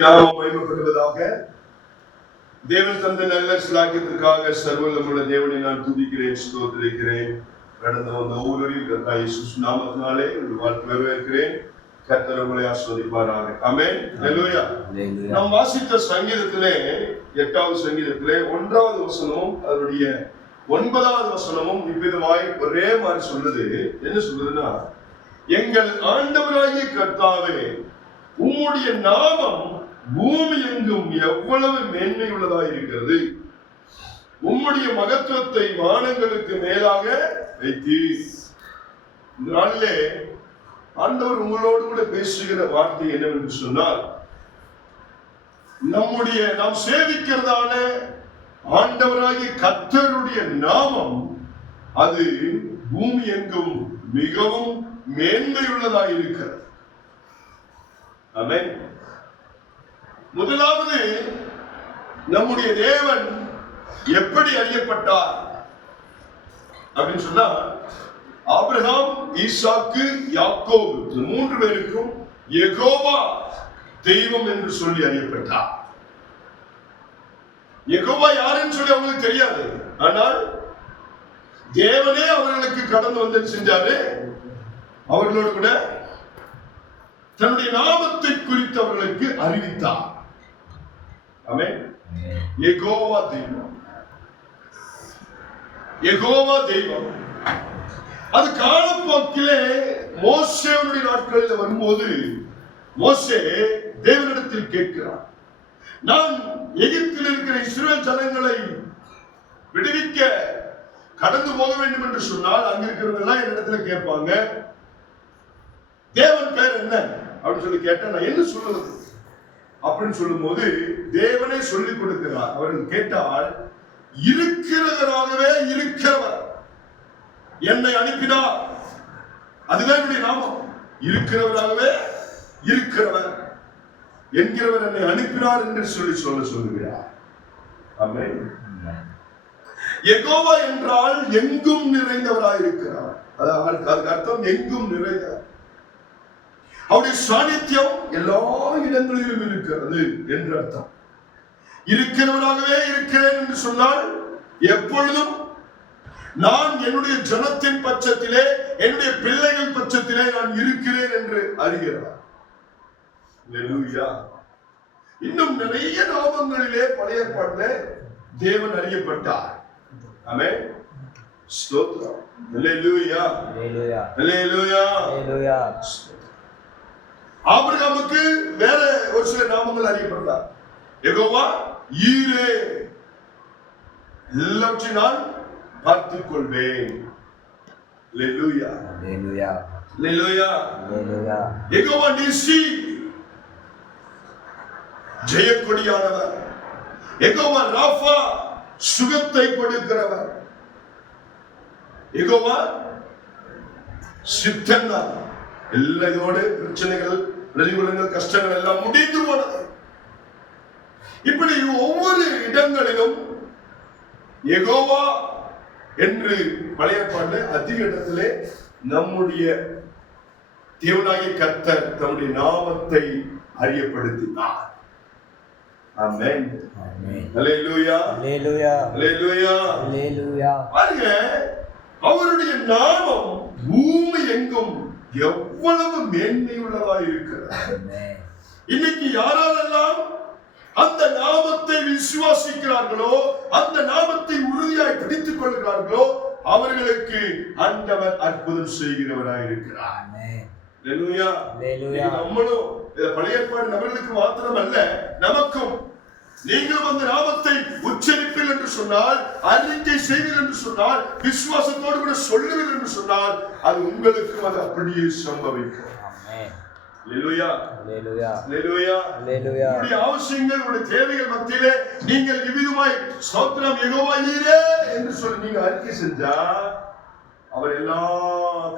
மகிமைப்படுவதாக. தேவன் தந்த நல்ல சிலாக்கியத்திற்காக சர்வவல்லமையுள்ள தேவனை நான் துதிக்கிறேன், ஸ்தோத்திரிக்கிறேன். கடந்த வந்த ஒவ்வொருவரையும் கர்த்தர் இயேசு நாமத்தினாலே வாழ்த்து வரவேற்கிறேன். கர்த்தர் உங்களை ஆசீர்வதிப்பாராக. ஆமென். ஹல்லேலூயா. நாம் வாசித்த சங்கீதத்திலே 8வது சங்கீதத்திலே 1வது வசனமும் அதனுடைய 9வது வசனமும் இவ்விதமாய் ஒரே மாதிரி சொல்லுது. என்ன சொல்லுதுன்னா, எங்கள் ஆண்டவராகிய கர்த்தாவே, உம்முடைய நாமம் பூமி எங்கும் எவ்வளவு மேன்மை உள்ளதாக இருக்கிறது. உம்முடைய மகத்துவத்தை வானங்களுக்கு மேலாக வைத்தீர். இந்த நாளிலே ஆண்டவர் உங்களோடு கூட பேசுகிற வார்த்தை என்னவென்று சொன்னால், நாம் சேவிக்கிறதான ஆண்டவராகிய கர்த்தருடைய நாமம் அது பூமி எங்கும் மிகவும் மேன்மை உள்ளதாக இருக்கிறது. ஆமென். முதலாவது, நம்முடைய தேவன் எப்படி அறியப்பட்டார் அப்படின்னு சொன்னா, ஆபிரகாம், ஈசாக்கு, யாக்கோபு 3 பேருக்கும் யெகோவா தெய்வம் என்று சொல்லி அறியப்பட்டார். யெகோவா யாருன்னு சொல்லி அவங்களுக்கு தெரியாது. ஆனால் தேவனே அவர்களுக்கு கடந்து வந்து செஞ்சாரு. அவர்களோடு கூட தன்னுடைய நாமத்தை குறித்து அவர்களுக்கு அறிவித்தார். ஆமென். யெகோவா தெய்வம், யெகோவா தெய்வம். அது காலப்போக்கிலே மோசேயுடைய நாட்களில் வரும்போது மோசே தேவனிடத்தில் கேட்கிறார், நான் எகிப்தில் இருக்கிற இஸ்ரவேல் ஜனங்களை விடுவிக்க கடந்து போக வேண்டும் என்று சொன்னால் அங்க இருக்கிறவங்க எல்லாம் என்னிடத்துல கேட்பாங்க, தேவன் பேர் என்ன அப்படின்னு சொல்லி கேட்டா நான் என்ன சொல்றது அப்படின்னு சொல்லும் போது தேவனே சொல்லிக் கொடுக்கிறார். அவர்கள் கேட்டால், இருக்கிறவராகவே இருக்கிறவர் என்னை அனுப்பினார். அதுதான் என்னுடைய நாமம். இருக்கிறவராகவே இருக்கிறவர் என்கிறவர் என்னை அனுப்பினார் என்று சொல்லுகிறார். ஆமென். யெகோவா என்றால் எங்கும் நிறைந்தவராய் இருக்கிறார். அதுக்கு அர்த்தம் எங்கும் நிறைந்தவர். அவருடைய சாநித்தியம் எல்லா இடங்களிலும் இருக்கிறது என்று அர்த்தம். இருக்கிறவராகவே இருக்கிறேன் என்று சொன்னால், எப்பொழுதும் நான் என்னுடைய ஜனத்தின் பட்சத்திலே, என்னுடைய பிள்ளைகள் பட்சத்திலே நான் இருக்கிறேன் என்று அறிகிறார். ஹல்லேலூயா. இன்னும் நிறைய நாமங்களிலே பழைய ஏற்பாட்டிலே தேவன் அறியப்பட்டார். ஆமென். ஸ்தோத்திரம். ஹல்லேலூயா. ஹல்லேலூயா. ஹல்லேலூயா. ஹல்லேலூயா. ஆபிரகாமுக்கு வேற ஒரு சில நாமங்கள் அறியப்பட்டார். யெகோவா ஈரே, எல்லாவற்றையும் நான் பார்த்துக் கொள்வேன். ஹல்லேலூயா. ஹல்லேலூயா. ஹல்லேலூயா. ஹல்லேலூயா. யெகோவா நிசி, ஜெயக்கொடியானவர். யெகோவா ராஃபா, சுகத்தை கொடுக்கிறவர். யெகோவா சித்தன்னா, எல்லா இதோட பிரச்சனைகள், பிரதிகூலங்கள், கஷ்டங்கள் எல்லாம் முடிந்து போனது. இப்படி ஒவ்வொரு இடங்களிலும் யெகோவா என்று பழைய பாட்டு அதிக இடத்திலே நம்முடைய தேவனாகிய கர்த்தர் தம்முடைய நாமத்தை அறியப்படுத்தினார். ஆமென். ஹல்லேலூயா. ஹல்லேலூயா. ஹல்லேலூயா. ஹல்லேலூயா. பாருங்க, அவருடைய நாமம் பூமி எங்கும் எவ்வளவு மேன்மை உள்ளதாக இருக்கிறது. இன்னைக்கு யாரெல்லாம் அந்த நாமத்தை விசுவாசிக்கிறார்களோ, அந்த நாமத்தை உறுதியாய் பிடித்துக் கொள்கிறார்களோ, அவர்களுக்கு ஆண்டவர் அற்புதம் செய்கிறவராய் இருக்கிறார். ஹல்லேலூயா. ஹல்லேலூயா. நம்மளும் பழைய ஏற்பாடு நபர்களுக்கு மாத்திரமல்ல, நமக்கும், நீங்களும் அந்த நாமத்தை உச்சரிப்பீர்கள் என்று சொன்னால், அறிக்கை செய்வீர்கள் என்று சொன்னால், விசுவாசத்தோடு கூட சொல்லுவீர்கள் என்று சொன்னால், அது உங்களுக்கும் அது அப்படியே சம்பவிக்கும். ஹல்லேலூயா. ஹல்லேலூயா. ஹல்லேலூயா. ஹல்லேலூயா. உங்களுடைய அவசியங்கள், உங்களுடைய தேவைகள் மத்தியிலே நீங்கள் இவ்விதமாய் ஸ்தோத்திரம் யெகோவா ஈரே என்று சொல்லி நீங்க அறிக்கை செஞ்சா, அவர் எல்லா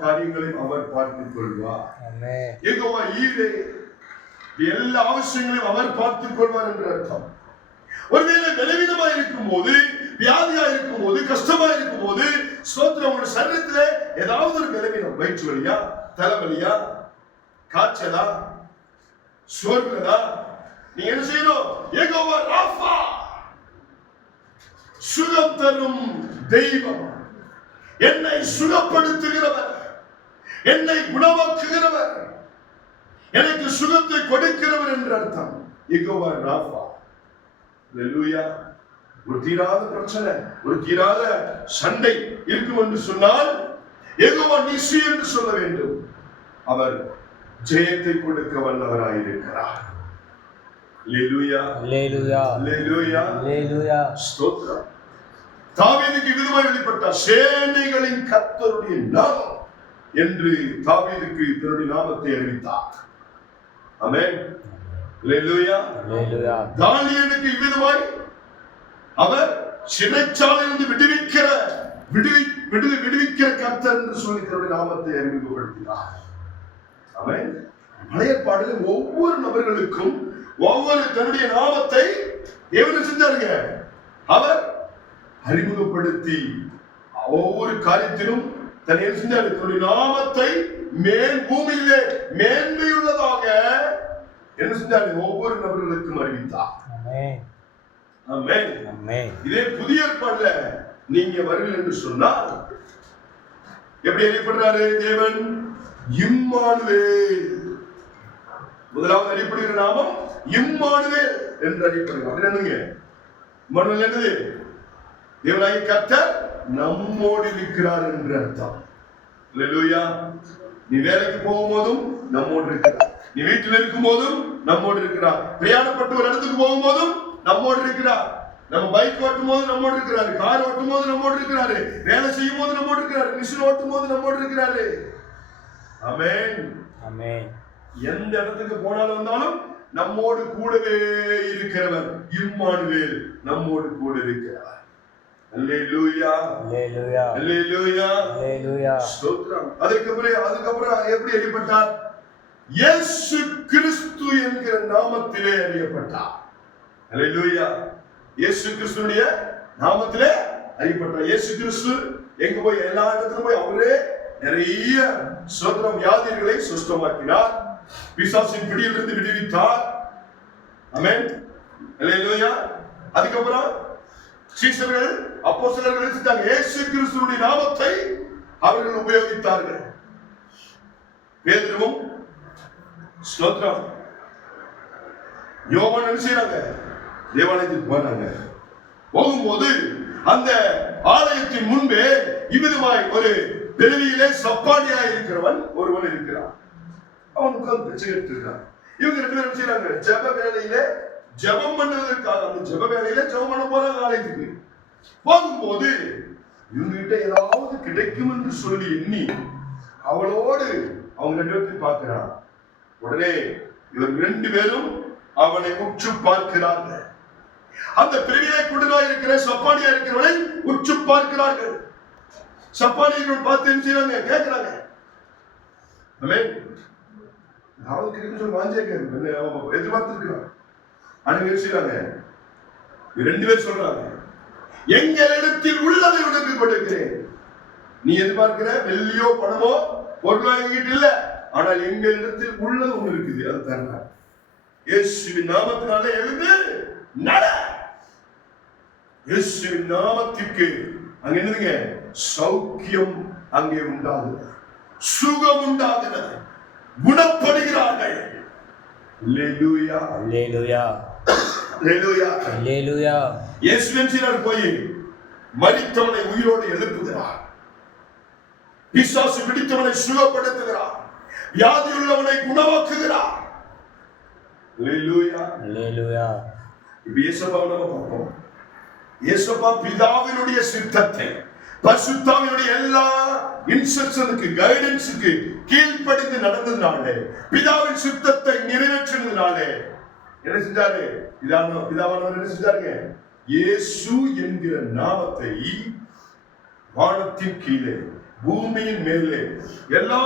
காரியங்களையும் அவர் பார்த்துக் கொள்வார். ஆமென். யெகோவா ஈரே, எல்லா அவசியங்களையும் அவர் பார்த்துக் கொள்வார் என்று அர்த்தம். ஒருவேளை பலவீனமா இருக்கும் போது, வியாதியா இருக்கும் போது, கஷ்டமா இருக்கும் போது, ஸ்தோத்திரம், உங்களுடைய சரீரத்திலே ஏதாவது ஒரு பலவீனம், வயிற்று வலியா, தலைவலியா, காய்ச்சலா, சோர்வுகளா, நீ என்ன செய்யணும்? யெகோவா ராஃபா, சுகம் தரும் தெய்வம், என்னை சுகப்படுத்துகிறவர், என்னை குணமாக்குகிறவர், எனக்கு சுகத்தை கொடுக்கிறவர் என்று அர்த்தம். யெகோவா ராஃபா. அல்லேலூயா. ஒரு தீராத பிரச்சனை, ஒரு தீராத சண்டை இருக்கும் என்று சொன்னால் யெகோவா நிசி என்று சொல்ல வேண்டும். அவர் ஜெயத்தை கொடுக்க வல்லவராயிருக்கிறார். அல்லேலூயா, அல்லேலூயா, அல்லேலூயா, அல்லேலூயா. ஸ்தோத்திரம். தாவீதுக்கு விதமாய் வெளிப்பட்டார், சேனைகளின் கர்த்தருடைய நாமம் என்று தாவீதுக்கு தன்னுடைய நாமத்தை அறிவித்தார். ஆமென். அல்லேலூயா, அல்லேலூயா. தானியேலுக்கு விதமாய் அவர் சிறைச்சாலையிலிருந்து விடுவிக்கிற கர்த்தர் என்று சொல்லி தன்னுடைய நாமத்தை அறிமுகப்படுத்தினார். ஆமென். பழைய பாடலில் ஒவ்வொரு நபர்களுக்கும் ஒவ்வொரு தன்னுடைய நாமத்தை தேவன் செஞ்சாருங்க. அவர் அறிமுகப்படுத்தி ஒவ்வொரு காரியத்திலும் தன்னை செஞ்சாரு. தன்னுடைய நாமத்தை பூமியிலே மேன்மையுள்ளதாக என்ன செஞ்சாரு? ஒவ்வொரு நபர்களுக்கும் அறிவித்தார். இதே புதிய ஏற்பாடுல நீங்க வருவீர்கள் என்று சொன்னால் எப்படி அறியப்படுறாரு தேவன்? இம்மானுவேல். முதலாவது அறியப்படுகிற நாமம் இம்மானுவேல் என்று அறியப்படுகிறார். அது என்னங்க? இம்மானுவேல் என்னது? தேவனாகிய கர்த்தர் நம்மோடு இருக்கிறார் என்று அர்த்தம். அல்லேலூயா. நீ வேலைக்கு போகும்போதும் நம்மோடு இருக்கிறார், நீ வீட்டில் இருக்கும் போதும் நம்மோடு இருக்கிறார், பிரயாணப்பட்டு ஒரு இடத்துக்கு போகும்போதும் நம்மோடு இருக்கிறார், நம்ம பைக் ஓட்டும் போது நம்மோடு இருக்கிறாரு, கார் ஓட்டும் போது நம்மோடு இருக்கிறாரு, வேலை செய்யும் போது நம்மோடு இருக்கிறாரு, மிஷின் ஓட்டும் போது நம்மோடு இருக்கிறாரு. ஆமென், ஆமென். எந்த இடத்துக்கு போனாலும் வந்தாலும் நம்மோடு கூடவே இருக்கிறவர் இம்மானுவேல், நம்மோடு கூட இருக்கிறார். அல்லேலூயா, அல்லேலூயா, அல்லேலூயா, அல்லேலூயா. ஸ்தோத்திரம். அதுக்கப்புறம் எப்படி அறியப்பட்டார்? இயேசு கிறிஸ்து என்கிற நாமத்திலே அறியப்பட்டார். அல்லேலூயா. இயேசு கிறிஸ்துவினுடைய நாமத்திலே அறியப்பட்டார். இயேசு கிறிஸ்து எங்க போய் எல்லா இடத்திலும் போய் அவரே நிறைய ஸ்தோத்திரம் வியாதிகளை சுஸ்தமாக்கினார், பிசாசின் பிடியிலிருந்து விடுவித்தார். ஆமென், அல்லேலூயா. அதுக்கப்புறம் சீஷர்கள் அப்போஸ்தலர்கள் செஞ்சாங்க, இயேசு கிறிஸ்துவினுடைய நாமத்தை அவர்கள் உபயோகித்தார்கள். பேதுருவும் ஸ்தோத்திரம் யோவான் என்ன செய்றாங்க? தேவாலயத்துக்கு போனாங்க. போகும்போது அந்த ஆலயத்தின் முன்பே இவ்விதமாய் ஒரு பிறவியிலே சப்பானியாய் இருக்கிறவன் ஒருவன் இருக்கிறான். அவன் உட்கார்ந்து பிச்சை எடுத்துக்கிறான். இவங்க ரெண்டு பேரும் செய்யறாங்க, ஜெப வேளையிலே ஜெபம் பண்ணுவதற்காக அந்த ஜெப வேளையில ஜெபம் பண்ண போறாங்க. ஆலயத்துக்கு போகும்போது இவங்க கிட்ட ஏதாவது கிடைக்கும் என்று சொல்லி எண்ணி அவளோடு அவங்க ரெண்டு பேர்த்தையும் பார்க்கிறான். உடனே இவர் ரெண்டு பேரும் அவனை உற்று பார்க்கிறார்கள். அந்த பிரிவினை குடலாய் இருக்கிற சப்பானியா இருக்கிறவனை உற்று பார்க்கிறார்கள். சப்பானியர்கள் பார்த்து என்ன செய்யறாங்க? கேட்கிறாங்க. அதாவது கிடைக்கும் வாஞ்சே எதிர்பார்த்திருக்கிறான். ரெண்டு பேர் சொல்றாங்க, எங்களிடத்தில் உள்ளதை உனக்கு கொடுக்கிறேன். நீ எதிர்பார்க்கிற வெள்ளியோ பணமோ பொருளோ எங்கிட்ட இல்ல, ஆனால் எங்களிடத்தில் உள்ளது ஒண்ணு இருக்குது, அது தர. இயேசுவின் நாமத்தினால எழுந்து நட. இயேசுவின் நாமத்திற்கு அங்க என்னதுங்க? சௌக்கியம் அங்கே உண்டாகுது, சுகம் உண்டாகிறது, குணப்படுகிறார்கள். அல்லேலூயா, அல்லேலூயா, அல்லேலூயா, அல்லேலூயா. இயேசுவின் போய் மரித்தவனை உயிரோடு எழுப்புகிறார், பிசாசு பிடித்தவனை சுகப்படுத்துகிறார், வியாதி உள்ளவனை குணமாக்குகிறார். அல்லேலூயா, அல்லேலூயா. இப்ப இயேசுவை நம்ம பார்ப்போம். இயேசுப்பா பிதாவினுடைய சித்தத்தை, பரிசுத்தாவினுடைய எல்லா இன்ஸ்ட்ரக்ஷனுக்கு கைடன்ஸுக்கு கீழ்ப்படிந்து நடந்ததுனாலே, பிதாவின் சித்தத்தை நிறைவேற்றினதுனாலே என்ன செஞ்சாரு? பிதாவானவர் என்ன செஞ்சாருங்க? இயேசு என்கிற நாமத்தை வானத்தின் கீழே பூமியின் மேலே எல்லா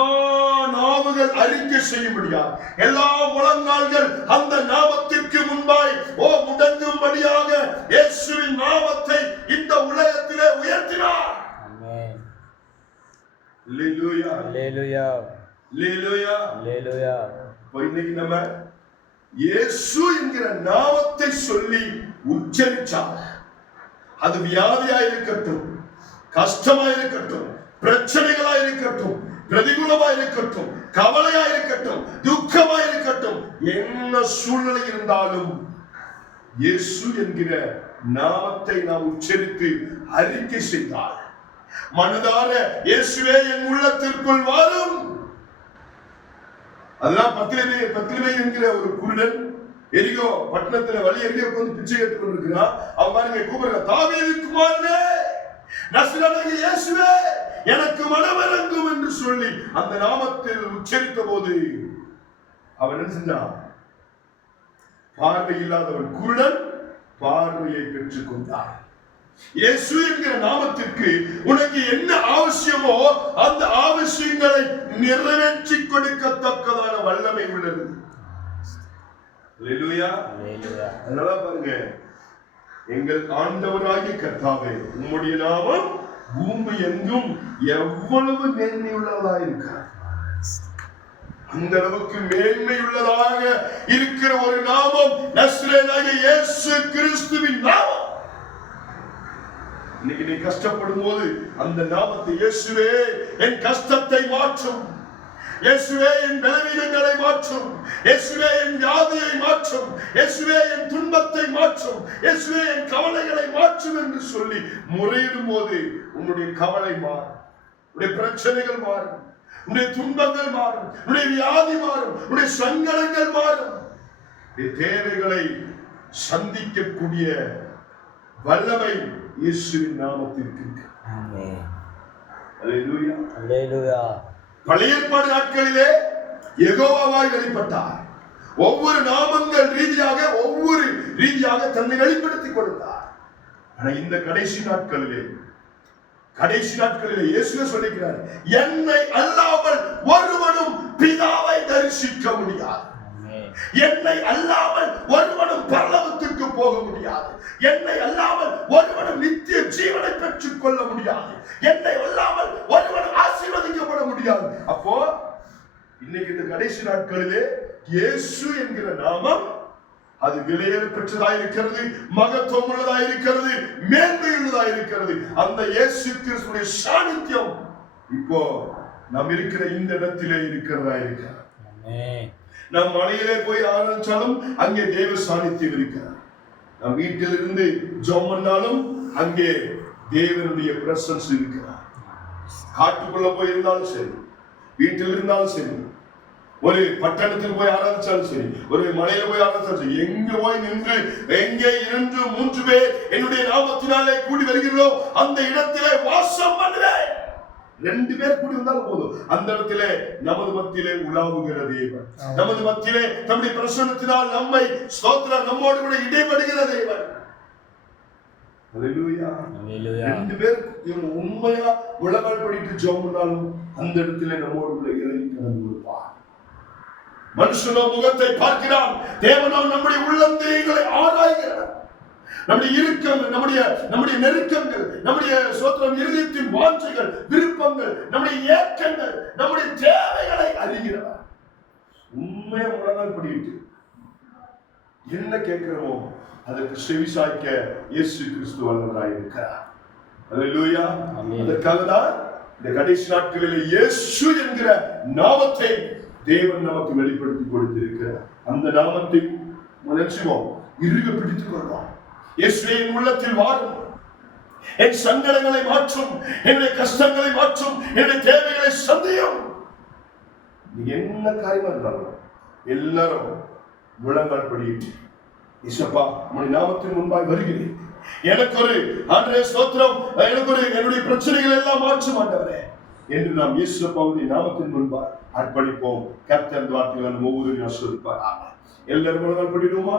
நாவுகள் அறிக்கை செய்யும்படியா, எல்லா முழங்கால்கள் அந்த நாமத்திற்கு முன்பாய் முடங்கும்படியாக இயேசுவின் நாமத்தை இந்த உலகத்திலே உயர்த்தினார். ஆமென். அல்லேலூயா, அல்லேலூயா, அல்லேலூயா, அல்லேலூயா. இன்னைக்கு நம்ம இயேசு என்கிற நாமத்தை சொல்லி உச்சரிச்சார். அது வியாதியா இருக்கட்டும், கஷ்டமா இருக்கட்டும், பிரச்சனைகளா இருக்கட்டும், பிரதிகூலமா இருக்கட்டும், கவலையா இருக்கட்டும், துக்கமா இருக்கட்டும், என்ன சூழ்நிலை இருந்தாலும் இயேசு என்கிற நாமத்தை நாம் உச்சரித்து அறிக்கை செய்தார். மனதார இயேசுவே என் உள்ளத்திற்குள் வாரும். அதெல்லாம் பத்திலிமை என்கிற ஒரு குருடன் எரிகோ பட்டணத்துல வழி எரிகோ வந்து பிச்சை கேட்டுக் கொண்டிருக்கிறான். அவன் பாருங்க கூப்பிடுற, தாவீது குமாரனே, நசரேயனாகிய இயேசுவே எனக்கு மனமிரங்கும் என்று சொல்லி அந்த நாமத்தில் உச்சரித்த போது அவன் என்ன செஞ்சான்? பார்வை இல்லாதவன் குருடன் பார்வையை பெற்றுக் கொண்டான். இயேசு என்கிற நாமத்திற்கு உனக்கு என்ன அவசியமோ அந்த அவசியங்களை நிறைவேற்றி கொடுக்கத்தக்கதான வல்லமை உள்ளது. அல்லேலூயா. அதனால பாருங்க, எங்கள் ஆண்டவராகிய கர்த்தாவே உம்முடைய நாமம் பூமி எங்கும் எவ்வளவு மேன்மை உள்ளதாக இருக்கிறார். அந்த அளவுக்கு மேன்மை உள்ளதாக இருக்கிற ஒரு நாமம் நசரேயனாகிய இயேசு கிறிஸ்துவின் நாமம். இன்னைக்கு நீ கஷ்டப்படும் போது அந்த நாமத்தை, இயேசுவே என் கஷ்டத்தை மாற்றும், இயேசுவே என் பலவீனங்களை மாற்றும், இயேசுவே என் வியாதியை மாற்றும், இயேசுவே என் துன்பத்தை மாற்றும், இயேசுவே என் கவலைகளை மாற்றும் என்று சொல்லி முறையிடும் போது உன்னுடைய கவலை மாறும், உன்னுடைய பிரச்சனைகள் மாறும், உன்னுடைய துன்பங்கள் மாறும், உன்னுடைய வியாதி மாறும், உன்னுடைய சங்கடங்கள் மாறும். தேவைகளை சந்திக்கக்கூடிய வல்லமை இயேசுவின் நாமத்திற்கு. ஆமென். அல்லேலூயா. அல்லேலூயா. பழைய ஏற்பாடு நாட்களிலே யெகோவாவாய் வெளிப்பட்டார். ஒவ்வொரு நாமங்கள் ரீதியாக தன்னை வெளிப்படுத்திக் கொடுத்தார். ஆனா இந்த கடைசி நாட்களிலே இயேசுவே சொல்லிக்கிறார், என்னை அல்லாமல் ஒருவனும் பிதாவை தரிசிக்க முடியாது, என்னை அல்லாமல் ஒருவனும் பரலோகத்திற்கு போக முடியாது, என்னை அல்லாமல் ஒருவனும் நித்திய ஜீவனை பெற்றுக் கொள்ள முடியாது, என்னை அல்லாமல் ஒருவனும் ஆசீர்வதிக்கப்பட முடியாது. அப்போ இன்னைக்கு இந்த கடைசி நாட்களிலே இயேசு என்கிற நாமம் அது விலையேற பெற்றதாயிருக்கிறது, மகத்துவம் உள்ளதாயிருக்கிறது, மேன்மையுள்ளதாயிருக்கிறது. அந்த இயேசு கிறிஸ்துவின் சாநித்தியம் இப்போ நாம் இருக்கிற இந்த இடத்திலே இருக்கிறதா இருக்கிறார். நம் மலையிலே போய் ஆரம்பிச்சாலும் அங்கே தேவ சாநித்தியம் இருக்கிறார். நம் வீட்டில் இருந்து ஜெபம் பண்ணாலும் அங்கே தேவனுடைய பிரசன்ஸ் இருக்கிறார். காட்டுக்குள்ள போய் இருந்தாலும் சரி, வீட்டில் இருந்தாலும் சரி, ஒரு பட்டணத்தில் போய் ஆராதிச்சாலும் சரி, ஒரு மலையில போய் ஆராதிச்சாலும் சரி, எங்க போய் நின்று எங்கே 2-3 பேர் என்னுடைய நாமத்தினாலே கூடி வருகிறோம் அந்த இடத்திலே வாசம் பண்ணுவேன். 2 பேர் கூடி வந்தாலும் போதும், அந்த இடத்திலே நமது மத்தியிலே உலாவுகிற தேவன், நமது மத்தியிலே நம்முடைய பிரசன்னத்தினால் நம்மை ஸ்தோத்திரம் நம்மோடு கூட இடைபடுகிற தேவன். அல்லேலூயா. 2 பேர் இவங்க உண்மையா உலகால் படிட்டு ஜெபம் பண்ணாலும் அந்த இடத்திலே நம்மோடு கூட இறங்கி கடந்து கொடுப்பார். மனுஷனோ முகத்தை பார்க்கிறான், தேவனோ நம்முடைய உள்ளந்தயங்களை ஆராய்கிறார். நம்முடைய இறுக்கங்கள், நம்முடைய நெருக்கங்கள், நம்முடைய சோத்திரம் இருதயத்தின் வாஞ்சைகள், விருப்பங்கள், நம்முடைய ஏக்கங்கள், நம்முடைய தேவைகளை அறிகிறார். உண்மையா முழங்கால் படிட்டு என்ன கேட்கிறோமோ அதற்கு செவிசாய்க்க இயேசு கிறிஸ்து வல்லவராய் இருக்கிறார். அல்லேலூயா. அதற்காக தான் இந்த கடைசி நாட்களில் இயேசு என்கிற நாமத்தை தேவன் நமக்கு வெளிப்படுத்தி கொடுத்திருக்கிறார். அந்த நாமத்தை நினைச்சுவோம், இறுக பிடித்துக் கொள்வோம். இயேசுவே என் உள்ளத்தில் வாரும், என் சங்கடங்களை மாற்றும், என்னுடைய கஷ்டங்களை மாற்றும், என்னுடைய தேவைகளை சந்தியும். என்ன காரியமா இருந்தாலும் எல்லாரும் முழங்கால் படியிட்டு, இயேசுப்பா உம்முடைய நாமத்தின் முன்பாய் வருகிறேன், எனக்கு ஒரு ஆண்டவரே ஸ்தோத்திரம், எனக்கு ஒரு என்னுடைய பிரச்சனைகள் எல்லாம் மாற்றும் ஆண்டவரே என்று நாம் இயேசுப்பாவுடைய நாமத்தின் முன்பாய் அர்ப்பணிப்போம். கர்த்தர் வார்த்தைகளை ஒவ்வொரு ஆசீர்வதிப்பார். எல்லாரும் முழங்கால் படிடுவோமா?